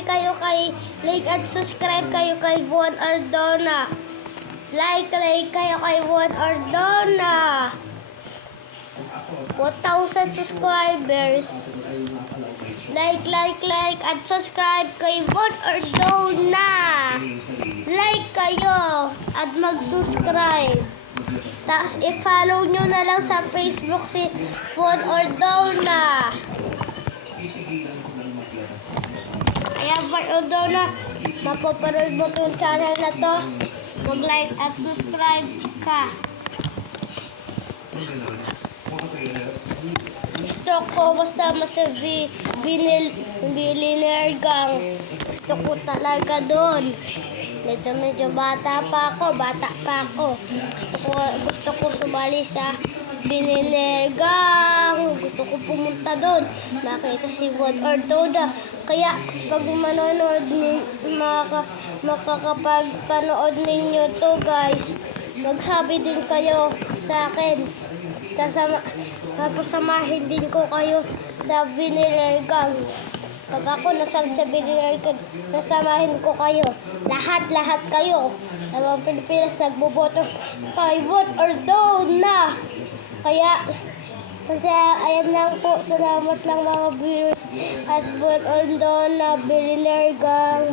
marami kayo kay like at subscribe kayo kay Juan Ardona. Like kayo kay Juan Ardona. 1,000 subscribers. Like at subscribe kay Juan Ardona. Like kayo at mag-subscribe. Tapos i-follow nyo na lang sa Facebook si Juan Ardona. Kaya Juan Ardona, mapapanood mo itong channel na to. Mag-like at subscribe ka. Gusto ko basta billionaire gang. Gusto ko talaga doon. Medyo bata pa ako. Gusto ko sumali sa billionaire gang. Gusto ko pumunta doon. Makita si Juan Ardona. Kaya pag makakapagpanood ninyo to guys, magsabi din kayo sa akin. Tapos samahin din ko kayo sa billionaire gang. Pag ako nasal sa billionaire gang, sasamahin ko kayo. Lahat kayo. Ang Pilipinas nagboboto kay Juan Ardona. Kaya, kasi ayan lang po. Salamat lang mga viewers at Juan Ardona, billionaire gang.